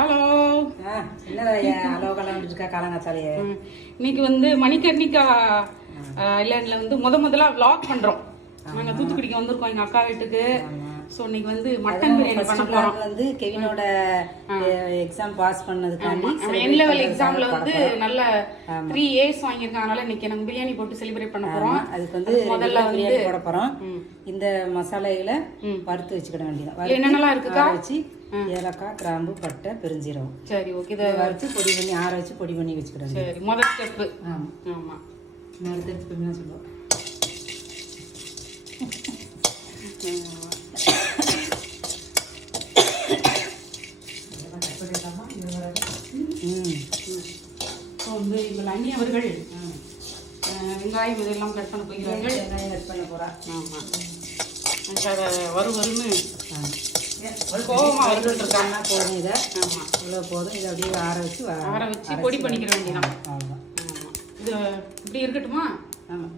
Hello. இன்னைக்கு வந்து மணிக்கர்ணிகா ஐலாண்ட்ல வந்து முத முதலா vlog பண்றோம். நாங்க தூத்துக்குடிக்கு வந்திருக்கோம் எங்க அக்கா வீட்டுக்கு. இன்னைக்கு வந்து மட்டன் பிரியாணி பண்ண போறோம். வந்து கெவினோட எக்ஸாம் பாஸ் பண்ணதுக்காண்டி என் லெவல் எக்ஸாம்ல வந்து நல்ல த்ரீ இயர்ஸ் வாங்கியிருக்காங்கனால இன்னைக்கு நாங்க பிரியாணி போட்டு செலிப்ரேட் பண்ண போறோம். அதுக்கு வந்து முதல்ல பிரியாணி போட போறோம். ம். இந்த மசாலைகளை வறுத்து வச்சுக்கிட வேண்டியதான் என்னென்னலாம் இருக்குக்கா? வச்சு ஏலக்காய் கிராம்பு பட்டை பெருஞ்சீரகம். சரி ஓகே இதை வறுத்து பொடி பண்ணி ஆற வச்சு பொடி பண்ணி வேண்டியது சரி முதல் ஸ்டெப்பு ஆமா. ஆமா. இன்னும் அடுத்து எடுத்து சொல்லுவோம் வந்து எங்கள் அண்ணி அவர்கள் வெங்காயம் இதெல்லாம் கட் பண்ண போகிறார்கள். வெங்காயம் கட் பண்ண போறா. ஆமா. எனக்கு அதை வரு வருன்னு ஒரு கோவமா வந்துட்டு இருக்காங்க. போதும் இதை ஆமா இவ்வளோ போதும். இதை அப்படியே ஆற வச்சு ஆற வச்சு பொடி பண்ணிக்கிற வேண்டியதான் இது இப்படி இருக்கட்டுமா? ஆமாம்.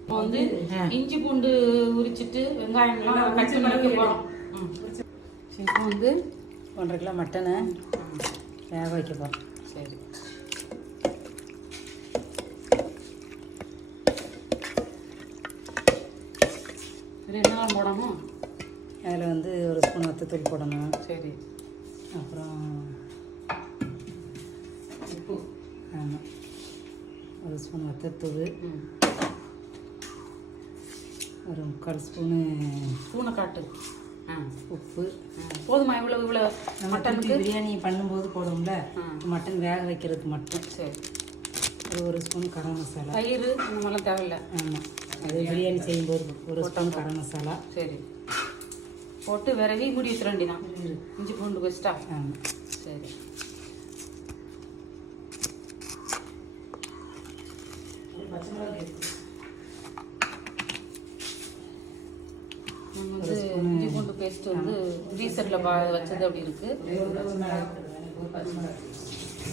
இப்போ வந்து இஞ்சி பூண்டு உரிச்சிட்டு வெங்காயம்லாம் கட் பண்ணி போகிறோம் இப்போ வந்து ஒன்றரை கிலோ மட்டனை வேக வைக்க போகிறோம் சரி. இது என்னெல்லாம் போடணும்? அதில் வந்து ஒரு ஸ்பூன் வத்தத்தூள் போடணும். சரி. அப்புறம் உப்பு. ஆமாம் ஒரு ஸ்பூன் வத்தத்தூள். ஒரு முக்கால் ஸ்பூனு பூனை காட்டு உப்பு. போதுமா இவ்வளோ இவ்வளோ திருப்பி பிரியாணி பண்ணும்போது போடுவோம்ல? ஆ. மட்டன் வேக வைக்கிறதுக்கு மட்டும். சரி. ஒரு ஒரு ஸ்பூன் கரம் மசாலா. தயிர் இந்த மாதிரிலாம் தேவையில்லை. ஆமாம் அது பிரியாணி செய்யும்போது ஒரு ஸ்பூன் கரம் மசாலா. சரி. போட்டு விரவி மூடி வேண்டியதான் இஞ்சி பூண்டு பெஸ்ட்டா? சரி. நம்ம வந்து இஞ்சி பூண்டு பேஸ்ட் வந்து ஃப்ரீசரில் வச்சது அப்படி இருக்கு.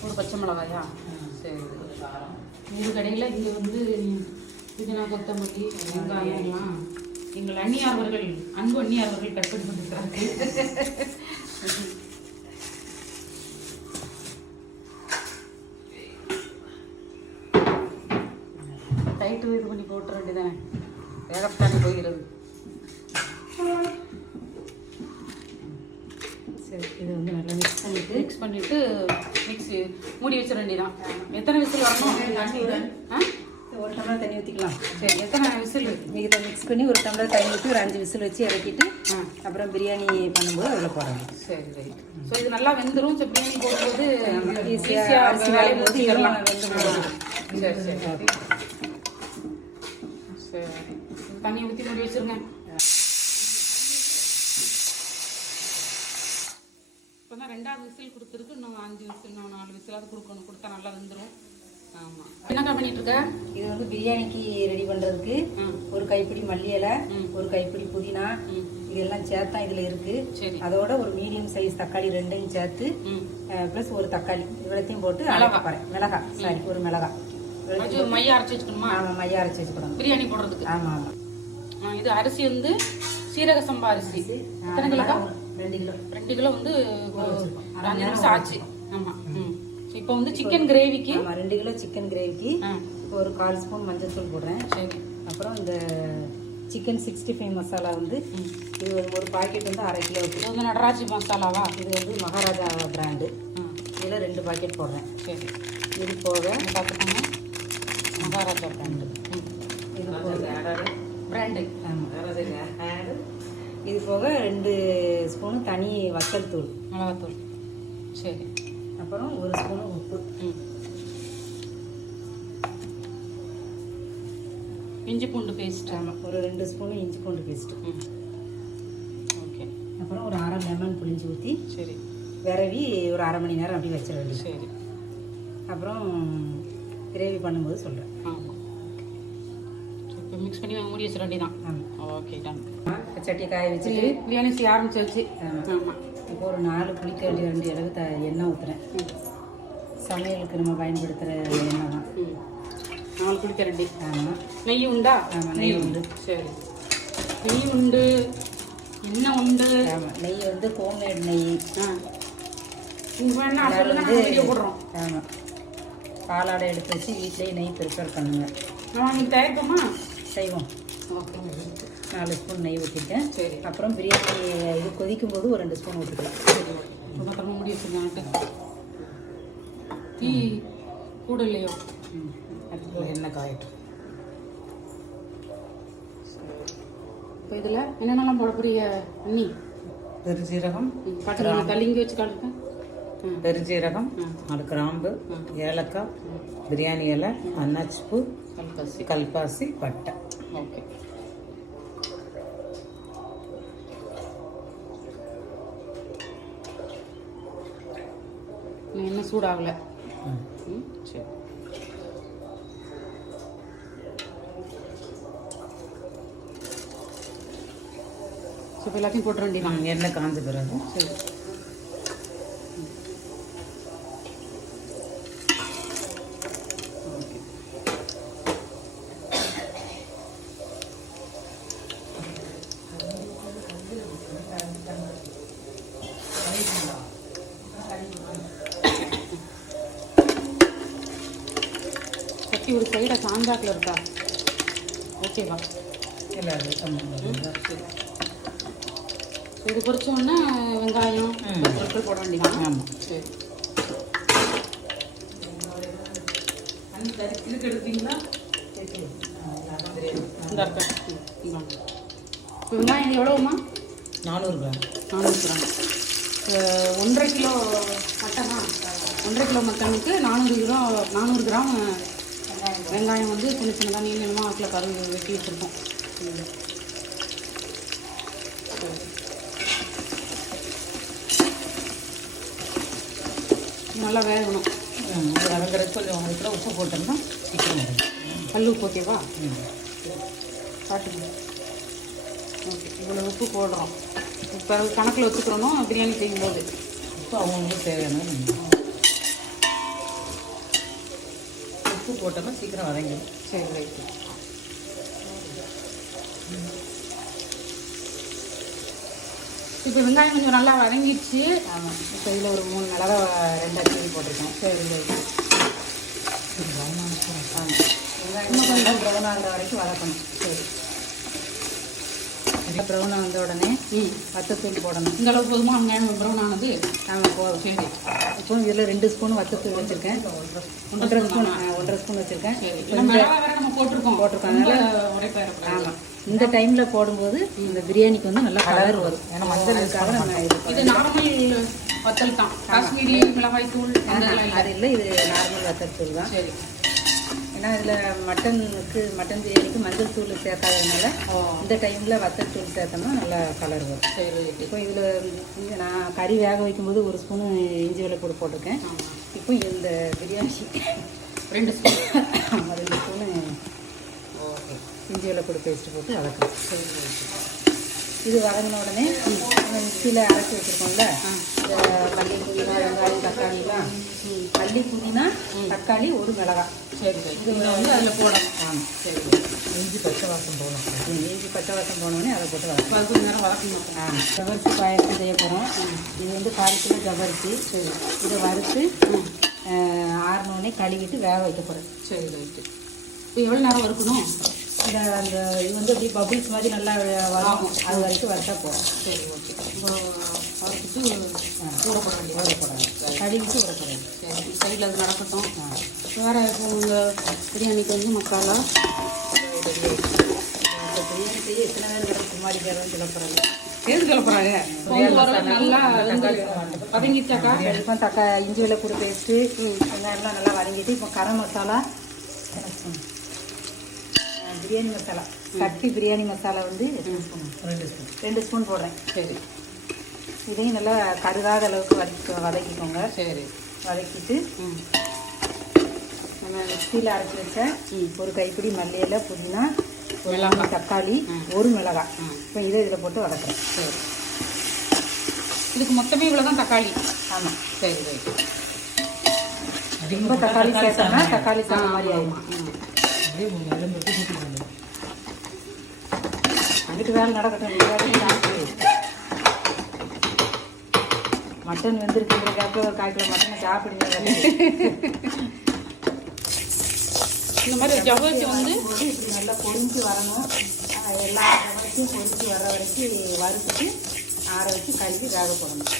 ஒரு பச்சை மிளகாயா சரி. இது கடையில் இங்கே வந்து புதினா கொத்தமல்லி வெங்காயம்லாம் எங்கள் அண்ணியார் அவர்கள் அன்பு அண்ணியார் அவர்கள் கட் பண்ணி கொடுத்துருக்காங்க டைட்டு இது பண்ணி போட்டுற வேண்டியதானே வேகத்தானே போகிறது. சரி இது வந்து நல்லா மிக்ஸ் பண்ணிவிட்டு மிக்ஸ் பண்ணிட்டு மிக்ஸ் மூடி வச்சிட வேண்டியதான் எத்தனை விசில் வரணும்? ஆ? ஒரு டம்ளர் தண்ணி ஊற்றிக்கலாம் சரி எத்தனை விசில் இதை மிக்ஸ் பண்ணி ஒரு டம்ளர் தண்ணி ஊற்றி ஒரு அஞ்சு விசில் வச்சு இறக்கிட்டு அப்புறம் பிரியாணி பண்ணும்போது அதில் போடணும் சரி ரைட் ஸோ இது நல்லா வெந்துரும். ஸோ பிரியாணி போடும்போது ஈஸியாக அரிசி வேலையை வேகும் போது இதெல்லாம் வெந்து சரி சரி. சரி. தண்ணி ஊற்றி மூடி வச்சிருங்க. இப்போ தான் ரெண்டாவது விசில் கொடுத்துருக்கு. இன்னும் அஞ்சு விசில் இன்னும் நாலு விசிலாவது கொடுக்கணும். கொடுத்தா நல்லா வெந்துடும் என்னக்கா பண்ணிட்டு இருக்க இது வந்து பிரியாணிக்கு ரெடி பண்ணுறதுக்கு ம். ஒரு கைப்பிடி மல்லி இலை. ஒரு கைப்பிடி புதினா இதெல்லாம் சேர்த்தா இதில் இருக்குது சரி. அதோட ஒரு மீடியம் சைஸ் தக்காளி ரெண்டையும் சேர்த்து ப்ளஸ் ஒரு தக்காளி இவ்வளத்தையும் போட்டு போகிறேன் மிளகா. சாரி ஒரு மிளகா. மைய அரைச்சி வச்சுக்கணுமா? ஆமாம் மையா அரைச்சி வச்சுக்கணும். பிரியாணி போடுறதுக்கு? ஆமாம் ஆமாம் ஆ, இது அரிசி வந்து சீரக சம்பா அரிசி. எத்தனை கிலோக்கா? ரெண்டு கிலோ. ரெண்டு கிலோ வந்து அஞ்சு நிமிஷம் ஆச்சு. ஆமாம் ம். இப்போ வந்து சிக்கன் கிரேவிக்கு ஆமாம் ரெண்டு கிலோ சிக்கன் கிரேவிக்கு ஒரு கால் ஸ்பூன் மஞ்சள்தூள் போடுறேன். சரி. அப்புறம் இந்த சிக்கன் சிக்ஸ்டி ஃபைவ் மசாலா வந்து இது ஒரு பாக்கெட் வந்து அரை கிலோவுக்கு இது வந்து நடராஜ் மசாலாவா? இது வந்து மகாராஜா பிராண்டு ஆ. இதில் ரெண்டு பாக்கெட் போடுறேன். சரி. இது போக பார்த்துக்கோங்க. மகாராஜா பிராண்டு ம். இது போக பிராண்டு ஆமாம் இது போக ரெண்டு ஸ்பூனு தனி வத்தல் தூள். மிளகாத்தூள். சரி. அப்புறம் ஒரு ஸ்பூனு உப்பு. இஞ்சி பூண்டு பேஸ்ட் ஆமாம் ஒரு ரெண்டு ஸ்பூனு இஞ்சி பூண்டு பேஸ்ட்டு ஓகே. அப்புறம் ஒரு அரை லெமன் புளிஞ்சு ஊற்றி சரி. விரவி ஒரு அரை மணி நேரம் அப்படியே வச்சிட வேண்டியது. சரி. அப்புறம் கிரேவி பண்ணும்போது சொல்கிறேன் ஆமாம் இப்போ மிக்ஸ் பண்ணி மூடி வச்சிட வேண்டியதான் ஆமாம் ஓகே டன் சட்டியை காய வச்சுட்டு பிரியாணி செய்ய ஆரம்பிச்சாச்சு. ஆமாம் ஆமாம் இப்போ ஒரு நாலு குளிக்க வேண்டிய ரெண்டு அளவு த எண்ணெய் ஊற்றுறேன் சமையலுக்கு நம்ம பயன்படுத்துகிற எண்ணெய் தான். நாலு குடிக்க ரெண்டி. ஆமாம் நெய் உண்டா? ஆமாம் நெய் உண்டு. சரி. நெய் உண்டு எண்ணெய் உண்டு. ஆமாம் நெய் வந்து ஹோம்மேட் நெய். ஆ. வந்து போடுறோம். ஆமாம் பாலாடை எடுத்து வச்சு வீட்டிலேயே நெய் ப்ரிப்பேர் பண்ணுங்க. நான் தயாரிப்போமா? செய்வோம். ஓகே நாலு ஸ்பூன் நெய் ஊற்றிட்டேன் சரி. அப்புறம் பிரியாணி இது கொதிக்கும் போது ஒரு ரெண்டு ஸ்பூன் ஊற்றிக்கலாம் ரொம்ப தரமா முடி டீ கூட இல்லையோ? ம். அடுத்து எண்ணெய் காயட்டும். இப்போ இதில் என்னென்னலாம் போட போறீங்க? அண்ணி. பெருஜீரகம் காட்டுங்க தள்ளி இங்கே வச்சு காட்டுங்க ம். பெருஜீரகம் ம். நாலு கிராம்பு ஏலக்காய் பிரியாணி இலை அன்னாச்சிப்பூ கல்பாசி. கல்பாசி பட்டை. ஓகே. இன்னும் என்ன சூடாகலை. ம். சரி. ஸோ இப்போ எல்லாத்தையும் போட்டுற வேண்டியதான் ம், எண்ணெய் காஞ்ச பிறகு. சரி ஓகே சைடாக சாந்தாக்கில் இருக்கா? ஓகேவா? இல்லை இது பொரிச்ச உடனே வெங்காயம். பொருட்கள் போட வேண்டியதான் ஆமாம் சரி. இதுக்கு எடுத்தீங்களா இந்த. இப்போ வெங்காயம் எவ்வளோமா நானூறு கிராம் நானூறு கிராம் ஒன்றரை கிலோ மட்டனா? ஒன்றரை கிலோ மட்டனுக்கு நானூறு கிலோ நானூறு கிராம் வெங்காயம். வந்து சின்ன சின்னதாக நீள நீளமாக ஆக்கில் கரு வெட்டி வச்சுருக்கோம். நல்லா வேகணும். ம், அது கொஞ்சம் அதுக்குள்ள உப்பு போட்டோம்னா சீக்கிரம் கல் உப்பு ஓகேவா ம் ஓகே இவ்வளோ உப்பு போடுறோம். இப்போ கணக்கில் வச்சுக்கிறோம் பிரியாணி செய்யும்போது. உப்பு அவங்களுக்கு தேவையான உப்பு போட்டோம்னா சீக்கிரம் வதங்கிடும் சரி ரைட்டு இப்போ வெங்காயம் கொஞ்சம் நல்லா வதங்கிடுச்சு. ஆமாம் இப்போ இதில் ஒரு மூணு மிளகா ரெண்டு அரிசி போட்டிருக்கோம். சரி ரைட்டு ஆமாம் வெங்காயம் நல்லா ப்ரௌன் ஆகிற வரைக்கும் வதக்கணும். சரி. ப்ரௌன் வந்த உடனே வத்தத்தூள் போடணும். இந்த அளவுக்கு போதுமா? வெங்காயம் ப்ரௌன் ஆனது? ஆமாம் போதும் சரி. இப்போ இதில் ரெண்டு ஸ்பூன் வத்தத்தூள் வச்சுருக்கேன். ஒன்றரை ஸ்பூன் ஒன்றரை ஸ்பூன் வச்சுருக்கேன். நம்ம போட்டிருக்கோம். போட்டிருக்கோம். ஆமாம் இந்த டைமில் போடும்போது இந்த பிரியாணிக்கு வந்து நல்லா கலர் வரும். ஏன்னா மஞ்சள் இருக்காக நம்ம இது இது நார்மல் வத்தல் தான். காஷ்மீரி மிளகாய் தூள் அது இல்லை இது நார்மல் வத்தத்தூள் தான். சரி. ஏன்னா இதில் மட்டனுக்கு மட்டன் பிரியாணிக்கு மஞ்சள் தூள் சேர்க்காததுனால இந்த டைமில் வத்தத்தூள் சேர்த்தோம்னா நல்லா கலர் வரும். சரி இப்போ இதில் நான் கறி வேக வைக்கும்போது ஒரு ஸ்பூனு இஞ்சி வெள்ளைப்பூடு போட்டிருக்கேன். ஆமாம் இப்போ இந்த பிரியாணி ரெண்டு ஸ்பூன் ரெண்டு ஸ்பூனு ஓகே. இஞ்சி வெள்ளைப்பூடு பேஸ்ட் போட்டு ரைட்டு இது வதங்கின உடனே மிக்சியில் அரைச்சி வச்சுருக்கோம்ல மல்லி புதினா வெங்காயம் தக்காளிலாம் மல்லி புதினா தக்காளி ஒரு மிளகாய். சரி ரைட்டு இதை வந்து அதில் போடணும். ஆமாம் சரி இஞ்சி பச்சை வாசம் போகணும் இஞ்சி பச்சை வாசம் போனோடனே அதை போட்டு வதக்கணும். இப்போ அது கொஞ்ச நேரம் வதக்கணும் ஆ ஜவரிசி பாயசம் செய்ய போகிறோம் இது வந்து கால் கிலோ ஜவரிசி சரி. இதை வறுத்து ஆறினோடனே கழுவிட்டு வேக வைக்க போகிறேன் சரி ரைட்டு. இப்போ எவ்வளோ நேரம் வறுக்கணும்? இந்த அந்த இது வந்து அப்படியே பபுள்ஸ் மாதிரி நல்லா வரும். அது வரைக்கும் வறுத்தா போதும். சரி ஓகே. இப்போ வறுத்துட்டு ஊற போட வேண்டியது ஊறப்படாது கழுவிட்டு ஊறப்படாது சரி சைடில் அது நடக்கட்டும் வேறு இப்போ உங்கள் பிரியாணிக்கு வந்து மசாலா பிரியாணி செய்ய எத்தனை நேரம் கிடக்கு சும்மாடி சொல்ல போகிறாங்க எது நல்லா வந்து இப்போ தக்கா இஞ்சி வெள்ளை பூடு பேஸ்ட்டு வெங்காயம்லாம் நல்லா வதங்கிட்டு இப்போ கரம் மசாலா பிரியாணி மசாலா சட்டி பிரியாணி மசாலா வந்து ரெண்டு ஸ்பூன் ரெண்டு ஸ்பூன் போடுறேன் சரி இதையும் நல்லா கருகாத அளவுக்கு வதக்கி வதக்கிக்கோங்க. சரி. வதக்கிட்டு ம். நம்ம மிக்சியில் அரைச்சி வச்ச ஒரு கைப்பிடி மல்லி இலை புதினா மிளகாய். தக்காளி ஒரு மிளகாய். இப்போ இதை இதில் போட்டு வதக்குறேன் சரி. இதுக்கு மொத்தமே இவ்வளோ தான் தக்காளி. ஆமாம் சரி ரைட்டு ரொம்ப தக்காளி சேர்த்தோம்னா தக்காளி சாதம் மாதிரி ஆயிடும் ம். அங்கிட்டு வேலை நடக்கட்டும். மட்டன் வெந்திருக்குங்கிற கேப்பில் ஒரு கால் கிலோ மட்டனை சாப்பிடுங்க. இந்த மாதிரி ஜவ்வரிசி வந்து நல்லா பொரிஞ்சு வரணும். எல்லா ஜவ்வரிசியும் பொரிஞ்சு வர வரைக்கும் வறுத்துட்டு ஆற வச்சு கழுவி வேக போடணும்.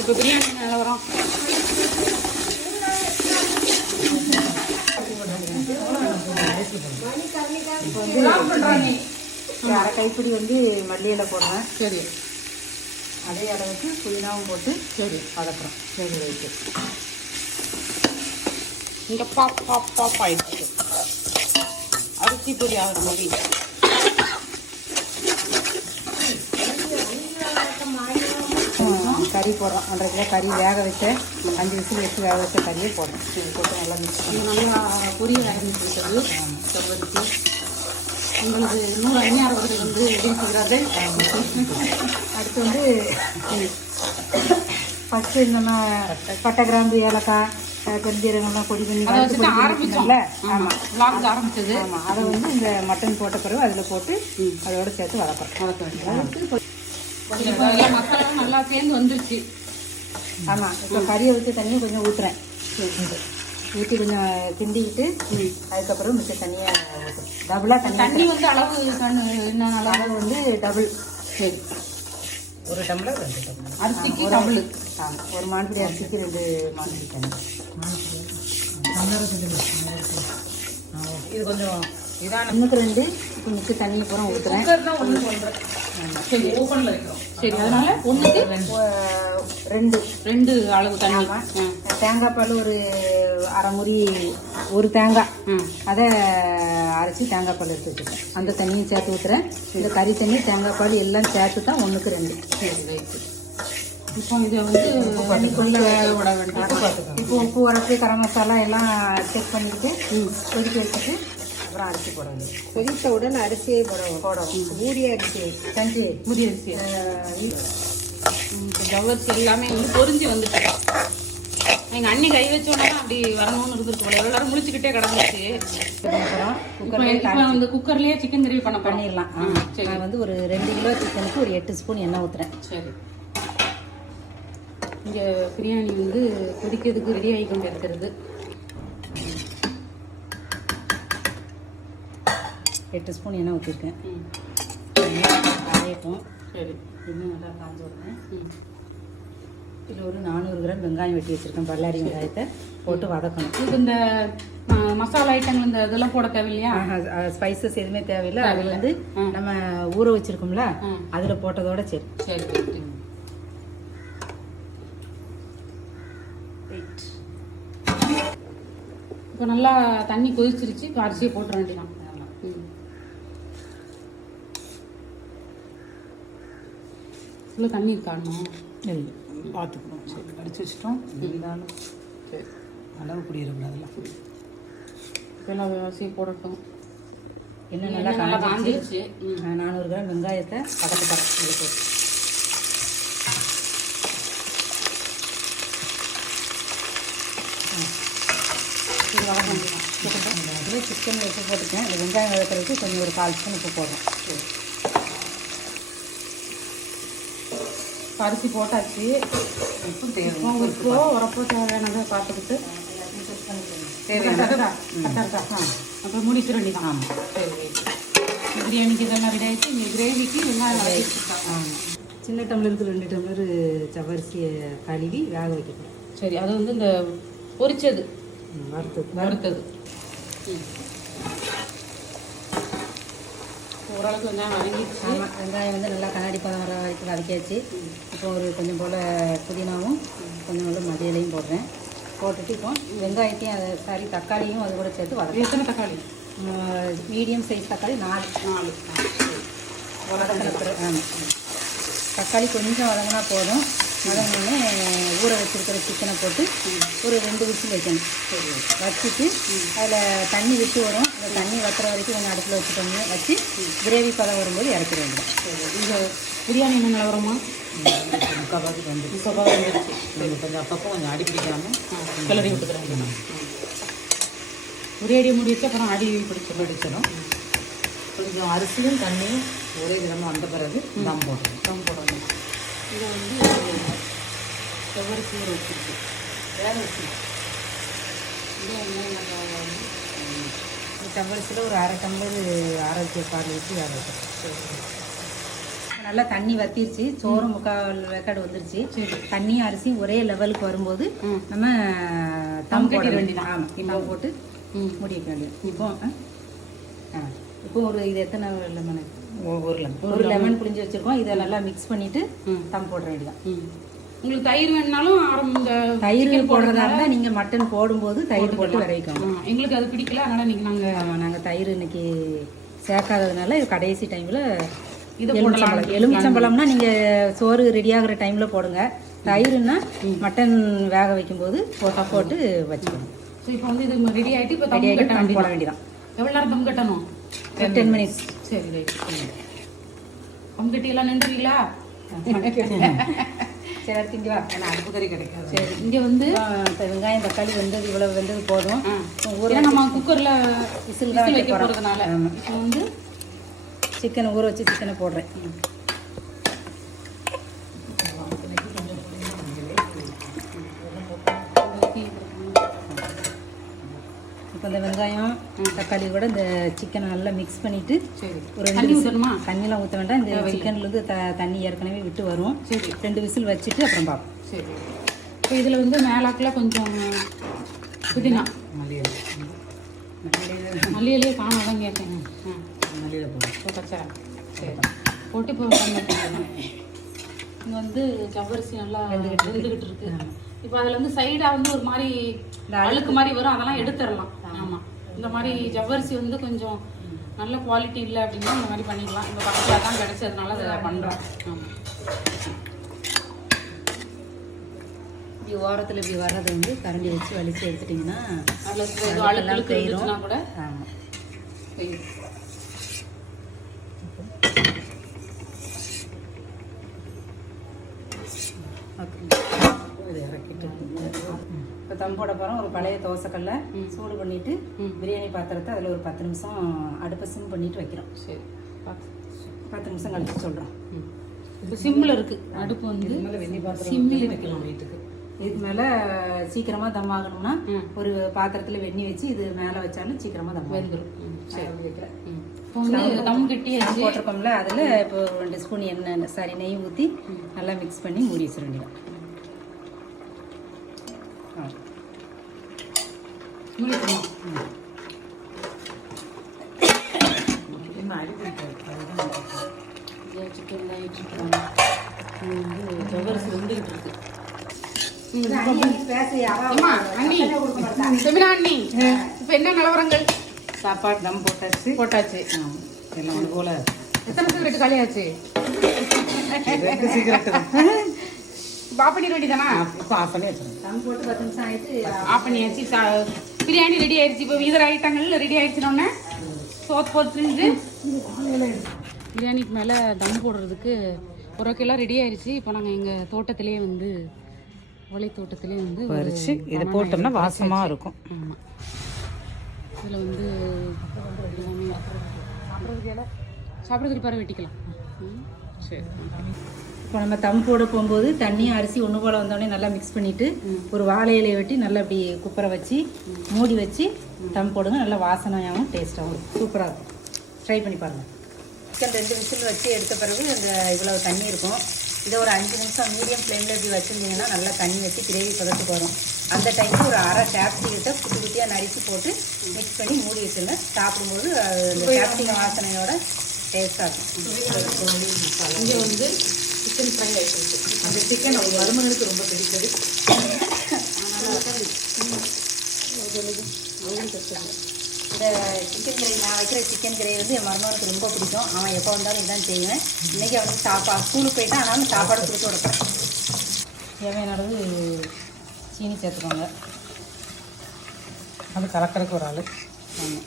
இப்போ பிரியாணி நிலவரம் இப்போ வந்து அரை கைப்பிடி வந்து மல்லியில போடுறேன். சரி. அதே அளவுக்கு புதினாவும் போட்டு சரி. வதக்குறோம். சரி ரைட்டு இங்கே பாப் பாப் பாப் ஆயிடுச்சு. அரிசி பொடி ஆகிற மாதிரி. கறி போடுறோம். ஒன்றரை கிலோ கறி வேக வச்சு அஞ்சு விசில் வச்சு வேக வச்ச கறியை போடுறோம். இது போட்டு நல்லா மிக்ஸ் நல்லா பொரியல் ஆரம்பித்து விட்டது செவ்வரிசி. உங்களுக்கு அந்நியார் அவர்கள் வந்து இருக்கிறார்கள் அடுத்து வந்து ஃபஸ்ட்டு நம்ம பட்டை கிராம்பு ஏலக்காய் பெருஞ்சீரகம்லாம் பொடி பண்ணி அதை வறுத்து வச்சுட்டு பொடி ஆரம்பிச்சோம். பண்ணிருக்கோம்ல? ஆமாம் ஆரம்பிச்சது. ஆமாம் அதை வந்து இந்த மட்டன் போட்ட பிறகு அதில் போட்டு அதோட சேர்த்து வதக்குறோம் வளர்க்க வேண்டியது நல்லா சேர்ந்து வந்துருச்சு. ஆமாம் இப்போ கறியை வச்சு தண்ணியை கொஞ்சம் ஊற்றுறேன் ஊற்றி கொஞ்சம் கிண்டிக்கிட்டு அதுக்கப்புறம் மிச்ச தண்ணியை டபுளாக தண்ணி வந்து அளவு அளவு வந்து டபுள் சரி. ஒரு டம்ளர் ரெண்டு டம்ளர். அரிசிக்கு டபுள் ஒரு மான்பிடி அரிசிக்கு ரெண்டு மான்பிடி தண்ணி இது கொஞ்சம் இதான. ஒன்றுக்கு ரெண்டு மிச்ச தண்ணியை பூரா ஊற்றுறேன் சரி. ஓப்பனில் வைக்கிறோம் சரி அதனால ஒன்றுக்கு ரெண்டு. ரெண்டு அளவு தண்ணி. தேங்காய் பால் ஒரு அரை முறி ஒரு தேங்காய். அதை அரைச்சி தேங்காய் பால் எடுத்து வச்சுருக்கேன் அந்த தண்ணியும் சேர்த்து ஊற்றுறேன் இந்த கறி தண்ணி தேங்காய் பால் எல்லாம் சேர்த்து தான் ஒன்றுக்கு ரெண்டு இப்போ இதை வந்து தண்ணிக்குள்ள வேக விட வேண்டாம் இப்போ உப்பு உரப்பு கரம் மசாலா எல்லாம் செக் பண்ணிக்கிட்டு கொதிக்க வச்சுட்டு அப்புறம் அரிசி போட வேண்டியது கொதித்த உடனே அரிசியை போட போடவும் ஊரிய அரிசி கஞ்சி புதிய அரிசி. ஜவ்வரிசி எல்லாமே வந்து பொரிஞ்சு வந்துட்டு எங்கள் அண்ணி கை வச்சோன்னா அப்படி வரணும்னு இருந்திருக்கு போல. எல்லாரும் முழிச்சுக்கிட்டே கிடந்துச்சு. வந்து குக்கர்லேயே சிக்கன் கிரேவி பண்ண பண்ணிடலாம். சரி. நான் வந்து ஒரு ரெண்டு கிலோ சிக்கனுக்கு ஒரு எட்டு ஸ்பூன் எண்ணெய் ஊற்றுறேன் சரி. இங்கே பிரியாணி வந்து கொதிக்கிறதுக்கு ரெடி ஆகி கொண்டு இருக்கிறது. எட்டு ஸ்பூன் எண்ணெய் ஊற்றிருக்கேன் ம். அரையட்டும் சரி. இன்னும் நல்லா காஞ்சு விடுறேன் இதில் ஒரு நானூறு கிராம் வெங்காயம் வெட்டி வச்சுருக்கேன். பல்லாரி வெங்காயத்தை போட்டு வதக்கணும். இது இந்த மசாலா ஐட்டங்கள் இந்த இதெல்லாம் போட தேவையில்லையா? ஸ்பைசஸ் எதுவுமே தேவையில்லை. அது தேவையில்ல. வந்து. நம்ம ஊற வச்சிருக்கோம்ல. அதில் போட்டதோட சரி. சரி இப்போ நல்லா தண்ணி கொதிச்சிருச்சு. இப்போ அரிசியை போட்டுற வேண்டியதான் ம் இவ்வளோ தண்ணி காணும் இல்லை பார்த்துக்கணும் சரி அடிச்சு வச்சிட்டோம். இருந்தாலும் சரி. அளவு குடியிருக்கூடாதுல்ல. இப்போ எல்லாம் அரிசியை போடட்டும். என்ன நல்லா காஞ்சிருச்சு? நானூறு கிராம் வெங்காயத்தை பக்கத்து பக்கத்து இதில் போட்டு. சிக்கன் உப்பு போட்டுக்கேன் இந்த வெங்காயம் வதக்கிறதுக்கு கொஞ்சம் ஒரு கால் ஸ்பூன் உப்பு போடுறோம் இப்போ அரிசி போட்டாச்சு. உப்பு தேவை. உப்போ உரப்போ தேவையானதை பார்த்துக்கிட்டு தேவையானது? அப்புறம் ஆமாம் சரி ரைட்டு பிரியாணிக்கு இதெல்லாம் ரெடி ஆயிடுச்சு இங்கே கிரேவிக்கு ஆமாம் சின்ன டம்ளருக்கு ரெண்டு டம்ளர் சவரிசியை கழுவி வேக வைக்கணும். சரி அது வந்து இந்த பொரிச்சது. வறுத்தது. வறுத்தது. ஓரளவுக்கு வெங்காயம் வதங்கிடுச்சு ஆமாம் வெங்காயம் வந்து நல்லா கண்ணாடி பதம் வர வரைக்கும் வதக்கியாச்சு. இப்போ ஒரு கொஞ்சம் போல் புதினாவும் கொஞ்சம் போல் மதியிலையும் போடுறேன். போட்டுட்டு இப்போ வெங்காயத்தையும் அதை சாரி தக்காளியும் அது கூட சேர்த்து இது வதக்கிறேன் எத்தனை தக்காளி? மீடியம் சைஸ் தக்காளி நாலு. நாலு. தக்காளி கொஞ்சம் வதங்கினா போதும். வதங்கினோடனே ஊற வச்சிருக்கிற சிக்கனை போட்டு ஒரு ரெண்டு விசில் வைக்கணும். வச்சுட்டு அதில் தண்ணி விட்டு வரும். அந்த தண்ணி வத்துற வரைக்கும் கொஞ்சம் அடுப்பில் வச்சுட்டோம்னு வச்சு கிரேவி பதம் வரும்போது இறக்கிட வேண்டும் இந்த பிரியாணி என்ன நிலவரமா? முக்கால்வாசி வந்து முக்கப்பாக வந்துடுச்சு நம்ம கொஞ்சம் அப்பப்போ கொஞ்சம் அடி பிடிக்காம கிளறி விட்டுக்கிறேன். ஒரே அடி மூடி வச்சு அப்புறம் அடி பிடிச்சி பிடிச்சிடும் கொஞ்சம் அரிசியும் தண்ணியும் ஒரே விதமாக வந்த பிறகு தம் போட்டுரும் தம் போடணும். இதை வந்து செவ்வரிசி ஊற வச்சிருக்கு. வேக வச்சிருக்கு. செவ்வரிசியில் ஒரு அரை டம்ளர் ஆரோக்கிய பால் ஊற்றி வேக வைக்கிறோம் நல்லா தண்ணி வத்திருச்சு. சோறு முக்கால் வேக்காடு வந்துருச்சு. தண்ணி அரிசியும் ஒரே லெவலுக்கு வரும்போது நம்ம தம் கட்டிட வேண்டியதான். ஆமாம் இப்போ போட்டு மூடி வைக்க வேண்டியது இப்போ? இப்போ ஒரு இது எத்தனை லெமன் ஒரு லெமன் ஒரு லெமன் புளிஞ்சு வச்சிருக்கோம். இதை நல்லா மிக்ஸ் பண்ணிட்டு தம் போட வேண்டியதான் ம். உங்களுக்கு தயிர் வேணுனாலும் இந்த தயிர் போடுறதா இருந்தால் நீங்கள் மட்டன் போடும்போது தயிர் போட்டு வர வைக்கணும் ஆ, எங்களுக்கு அது பிடிக்கல. அதனால இன்னைக்கு நாங்க ஆமாம் நாங்கள் தயிர் இன்னைக்கு சேர்க்காததுனால கடைசி டைமில் இதை எலுமிச்சம்பழம். எலுமிச்சம்பழம்னா நீங்கள் சோறு ரெடி ஆகுற டைமில் போடுங்க. தயிர்னா மட்டன் வேக வைக்கும்போது போட்டா போட்டு வச்சுக்கணும். ஸோ இப்போ வந்து இது ரெடி ஆயிட்டு இப்போ ரெடி கட்ட ஆகிட்டு போட வேண்டியது வேண்டியதான் எவ்வளோ நேரம் தம் கட்டணும்? டென் மினிட்ஸ் சரி ரைட் தம் கட்டி எல்லாம் நின்றுவீங்களா சரி அடுத்து இங்கே வா ஏன்னா அடுப்பு கறி கிடைக்காது. சரி இங்க வந்து இப்ப வெங்காயம் தக்காளி வெந்தது இவ்வளவு வெந்தது போதும். ஊற ஏன்னா நம்ம குக்கர்ல விசில் தான் வைக்க இப்போ வந்து சிக்கனை ஊற வச்சு சிக்கனை போடுறேன். இந்த வெங்காயம் தக்காளி கூட இந்த சிக்கனை நல்லா மிக்ஸ் பண்ணிட்டு சரி. ஒரு ரெண்டு தண்ணி விசில் ஊற்றணுமா தண்ணிலாம் ஊற்ற வேண்டாம். இந்த சிக்கன்லேருந்து த தண்ணி ஏற்கனவே விட்டு வரும். சரி. ரெண்டு விசில் வச்சுட்டு அப்புறம் பார்ப்போம். சரி. இப்போ இதுல வந்து மேலாக்கில் கொஞ்சம் புதினா. மல்லிகை மல்லி இலையே காணாம தான் மல்லிகை போடும் இப்போ பச்சை சரி. போட்டு இப்போ இங்கே வந்து ஜவ்வரிசி நல்லா வெந்துக்கிட்டு இருக்கு. இப்போ அதில் வந்து சைடாக வந்து ஒரு மாதிரி அழுக்கு மாதிரி வரும். அதெல்லாம் எடுத்துடலாம். ஆமாம் இந்த மாதிரி ஜவ்வரிசி வந்து கொஞ்சம் நல்ல குவாலிட்டி இல்லை அப்படின்னா இந்த மாதிரி பண்ணிக்கலாம். இந்த பக்கத்தில் தான் கிடைச்சதுனால அதை பண்ணுறோம் ஆமாம் இப்படி ஓரத்தில் இப்படி வர்றதை வந்து கரண்டி வச்சு வலிச்சு எடுத்துட்டிங்கன்னா அதில் அழுக்கு அழுக்கு இருந்துச்சுன்னா கூட ஆமாம் செய்யும் இது இறக்கிட்டு இப்போ தம் போட போகிறோம் ஒரு பழைய தோசைக்கல்ல சூடு பண்ணிட்டு பிரியாணி பாத்திரத்தை அதில் ஒரு பத்து நிமிஷம் அடுப்பை சிம் பண்ணிட்டு வைக்கிறோம். சரி. பத்து. நிமிஷம் கழிச்சு சொல்கிறோம் இப்போ சிம்மில் இருக்கு. அடுப்பு வந்து சிம்மில் வைக்கலாம் வீட்டுக்கு. இதுக்கு மேலே சீக்கிரமாக தம் ஆகணும்னா ஒரு பாத்திரத்தில் வெண்ணி வச்சு இது மேலே வச்சாலும் சீக்கிரமாக தம். வெந்துடும் சரி. தம் கட்டியாச்சு போட்டிருக்கோம்ல அதில் இப்போ ரெண்டு ஸ்பூன் எண்ணெய் சாரி நெய் ஊற்றி நல்லா மிக்ஸ் பண்ணி மூடி வச்சிட வேண்டியதான் சிக்கன் வந்து ஜவ்வரிசி வந்துகிட்டு இருக்கு இப்போ என்ன நிலவரங்கள்? சாப்பாடு தம் போட்டாச்சு. போட்டாச்சு எல்லாம் ஒன்று போல. எத்தனை சிகரெட் காலியாச்சு? ஆஃப் பண்ணிட வேண்டியதானா ஆஃப் பண்ணி வச்சிருங்க தம் போட்டு பத்து நிமிஷம் ஆயிட்டு ஆஃப் பண்ணியாச்சு சா- பிரியாணி ரெடி ஆயிடுச்சு இப்போ இதர் ஐட்டங்கள் ரெடி ஆயிடுச்சுனோடனே சோத் போட்டு பிரியாணிக்கு மேலே தம் போடுறதுக்கு ஒரு கிலோ ரெடி ஆயிடுச்சு இப்போ நாங்கள் எங்கள் தோட்டத்திலேயே வந்து ஒலை தோட்டத்திலேயே வந்து பறிச்சு இதை போட்டோம்னா வாசமாக இருக்கும். ஆமாம் இதில் வந்து சாப்பிட்றதுக்கு பாரு வெட்டிக்கலாம். ம், சரி இப்போ நம்ம தம் போட போகும்போது தண்ணி அரிசி ஒன்று போல் வந்தோடனே நல்லா மிக்ஸ் பண்ணிட்டு ஒரு வாழை இலையை வெட்டி நல்லா இப்படி குப்பரை வச்சு மூடி வச்சு தம் போடுங்க. நல்லா வாசனையாகவும் டேஸ்ட்டாகவும் சூப்பராக இருக்கும். ட்ரை பண்ணி பாருங்கள் சிக்கன் ரெண்டு விசில் வச்சு எடுத்த பிறகு அந்த இவ்வளோ தண்ணி இருக்கும். இதை ஒரு அஞ்சு நிமிஷம் மீடியம் ஃப்ளேமில் இப்படி வச்சுருந்தீங்கன்னா நல்லா தண்ணி வச்சு கிரேவி பதத்துக்கு வரும். அந்த டைமுக்கு ஒரு அரை கேப்சிகத்தை குட்டி குட்டியாக நறுக்கி போட்டு மிக்ஸ் பண்ணி மூடி வச்சுருங்க. சாப்பிடும்போது அந்த கேப்சிகம் வாசனையோட டேஸ்ட்டாக இருக்கும். இங்கே வந்து சிக்கன் ஃப்ரை ஆகிட்டு அந்த சிக்கன் அவங்க மருமகனுக்கு ரொம்ப பிடிச்சது. இந்த சிக்கன் கிரேவி நான் வைக்கிற சிக்கன் கிரேவி வந்து என் மருமகனுக்கு ரொம்ப பிடிக்கும். அவன் எப்போ வந்தாலும் இதான் செய்வேன். இன்றைக்கி அவனுக்கு சாப்பாடு ஸ்கூலுக்கு போயிட்டா ஆனாலும் சாப்பாடு கொடுத்து தேவையான அளவு சீனி சேர்த்துக்கோங்க. அது கலக்கறக்கு ஒரு ஆள். ஆமாம்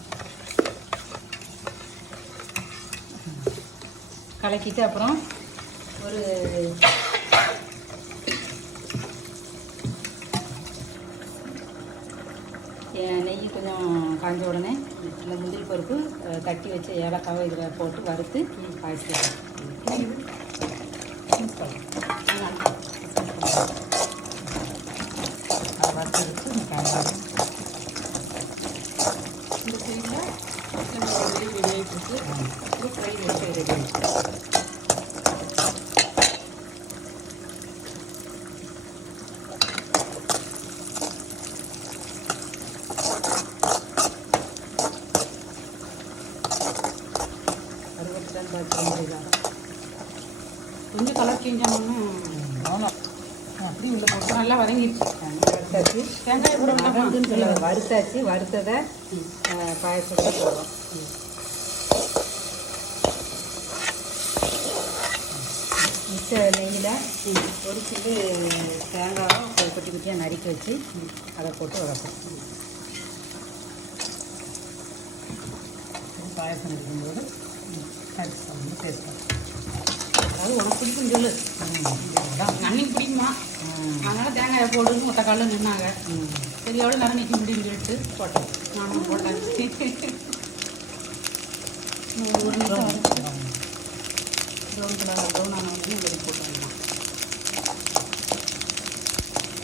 கலக்கிட்டு அப்புறம் ஒரு நெய் கொஞ்சம் காஞ்ச உடனே இந்த முந்திரி பருப்பு அஹ், தட்டி வச்ச ஏலக்காவை இதில் போட்டு வறுத்து பாயசத்தில் கொஞ்சம் கலர் சேஞ்ச் ஆகணும் அப்படி உள்ள நல்லா வதங்கிடுச்சு வறுத்தாச்சு தேங்காய் கூட வதங்குன்னு வறுத்தாச்சு வறுத்ததை பாயசத்தில் போடுறோம் மிச்ச நெய்யில் ஒரு சில்லு தேங்காவை குட்டி குட்டியாக நறுக்கி வச்சு அதை போட்டு வளர்ப்போம் பாயசம் இருக்கும்போது வந்து பேசுகிறேன் அதாவது உனக்கு பிடிக்கும் சொல்லு அன்னைக்கு பிடிக்குமா அதனால தேங்காயை போடுன்னு ஒத்த காலில் நின்னாங்க. சரி எவ்வளோ நேரம் நிற்க முடியும்னு சொல்லிட்டு போட்டேன் நானும் போட்டேன். ஒரு நிமிஷம் ப்ரௌன் கலர் ப்ரௌன் ஆன உடனே வெளியே போட்டு வரலாம்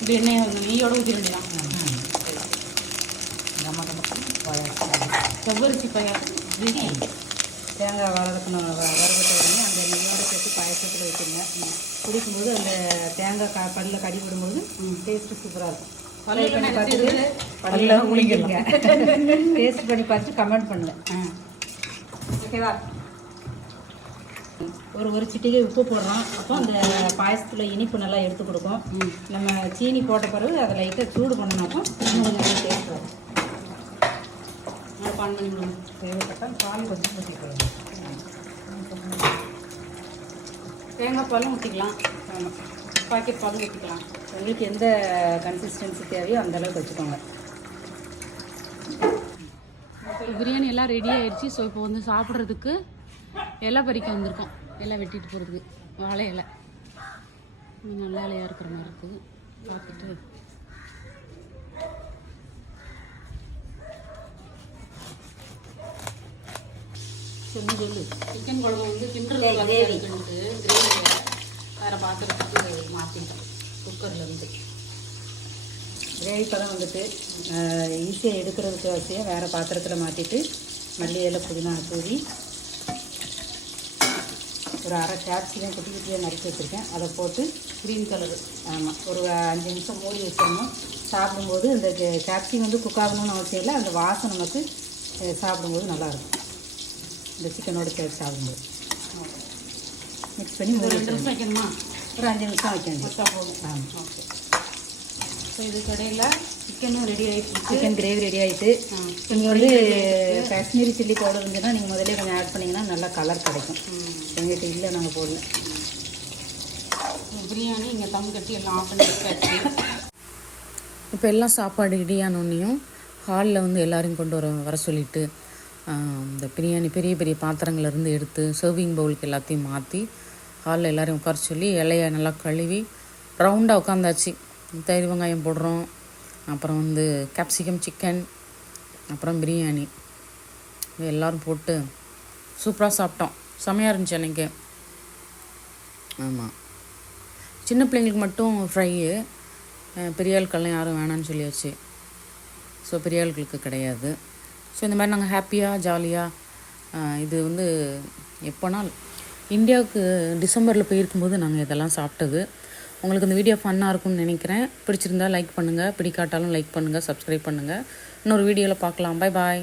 இது எண்ணெய் வந்து நெய்யோட ஊற்றி வேண்டியதான் கம்ம கம்ம பாயசம் செவ்வரிசி பயிர் தேங்காய் வளர்க்கணும் வறுபட்ட உடனே அந்த நெய்யோட சேர்த்து பாயசத்தில் வச்சுருங்க. குடிக்கும்போது அந்த தேங்காய் க பல்லில் கடி விடும்போது டேஸ்ட்டு சூப்பராக இருக்கும். பல்லுல பண்ணி பார்த்துட்டு? பல்லில் டேஸ்ட் பண்ணி பார்த்துட்டு கமெண்ட் பண்ணுங்க. ஓகேவா? ஒரு ஒரு சிட்டிகை உப்பு போடுறோம். அப்போ அந்த பாயசத்தில் இனிப்பு நல்லா எடுத்து கொடுக்கும். நம்ம சீனி போட்ட பிறகு அதை லைட்டாக சூடு பண்ணினப்போ இன்னும் கொஞ்சம் நல்லா டேஸ்ட் வரும். பான் பண்ணி விடுங்க தேவைப்பட்டால் பால் கொஞ்சம் ஊற்றிக்கலாம். தேங்காய் பாலும் ஊற்றிக்கலாம். பாக்கெட் பாலும் ஊற்றிக்கலாம். உங்களுக்கு எந்த கன்சிஸ்டன்சி தேவையோ அந்த அளவுக்கு வச்சுக்கோங்க. பிரியாணி எல்லாம் ரெடி ஆயிடுச்சு. ஸோ இப்போ வந்து சாப்பிட்றதுக்கு இலை பறிக்க வந்திருக்கோம். இலை வெட்டிட்டு போகிறதுக்கு வாழை இலை. நல்ல இலையாக இருக்கிற மாதிரி இருக்குது. பார்த்துட்டு சொல்லு சொல்லு சிக்கன் குழம்பு வந்து கிண்டல் கிரேவி வேறு பாத்திரத்துக்கு மாற்றிட்டோம் குக்கரில் இருந்து. கிரேவி பதம் வந்துட்டு ஈஸியாக எடுக்கிறதுக்கு வசதியாக வேறு பாத்திரத்தில் மாற்றிட்டு மல்லி இலை புதினா தூவி ஒரு அரை கேப்சிகம் குட்டி குட்டியாக நறுக்கி வச்சுருக்கேன். அதை போட்டு க்ரீன் கலரு ஆமாம் ஒரு அஞ்சு நிமிஷம் மூடி வச்சிடணும். சாப்பிடும்போது இந்த கேப்சிகம் வந்து குக் ஆகணும்னு அவசியம் இல்லை. அந்த வாசம் நமக்கு சாப்பிடும்போது நல்லாயிருக்கும் இந்த சிக்கனோட சேர்த்து சாப்பிடும்போது மிக்ஸ் பண்ணி மூடி ரெண்டு நிமிஷம் வைக்கணுமா ஒரு அஞ்சு நிமிஷம் வைக்க வேண்டியது வச்சா போதும் ஆமாம் ஓகே ஸோ இது கடையில் சிக்கனும் ரெடி ஆகிடுச்சு சிக்கன் கிரேவி ரெடி ஆகிட்டு நீங்கள் வந்து காஷ்மீரி சில்லி பவுடர் இருந்துச்சுன்னா நீங்கள் முதல்ல கொஞ்சம் ஆட் பண்ணிங்கன்னா நல்லா கலர் கிடைக்கும் எங்கள்கிட்ட இல்லை நாங்கள் போடல பிரியாணி இங்கே தம் கட்டி எல்லாம் ஆஃப் பண்ணி வச்சாச்சு இப்போ எல்லாம் சாப்பாடு ரெடியானோடனையும் ஹாலில் வந்து எல்லாரையும் கொண்டு வர வர சொல்லிட்டு ஆஹ், இந்த பிரியாணி பெரிய பெரிய பாத்திரங்கள்லேருந்து எடுத்து சர்விங் பவுலுக்கு எல்லாத்தையும் மாற்றி ஹாலில் எல்லோரையும் உட்கார சொல்லி இலையை நல்லா கழுவி ரவுண்டாக உட்காந்தாச்சு. தயிர் வெங்காயம் போடுறோம். அப்புறம் வந்து கேப்சிகம் சிக்கன் அப்புறம் பிரியாணி. எல்லோரும் போட்டு சூப்பராக சாப்பிட்டோம். செமையாக இருந்துச்சு அன்றைக்கி ஆமாம் சின்ன பிள்ளைங்களுக்கு மட்டும் ஃப்ரையு பெரிய ஆட்கள்லாம் யாரும் வேணான்னு சொல்லியாச்சு. ஸோ பெரிய ஆட்களுக்கு கிடையாது. ஸோ இந்த மாதிரி நாங்கள் ஹாப்பியாக ஜாலியாக இது வந்து எப்போனா இந்தியாவுக்கு டிசம்பரில் போயிருக்கும்போது நாங்கள் இதெல்லாம் சாப்பிட்டது. உங்களுக்கு இந்த வீடியோ ஃபன்னாக இருக்கும்னு நினைக்கிறேன். பிடிச்சிருந்தா லைக் பண்ணுங்கள் பிடிக்காட்டாலும் லைக் பண்ணுங்கள் சப்ஸ்கிரைப் பண்ணுங்கள் இன்னொரு வீடியோவில் பார்க்கலாம். Bye bye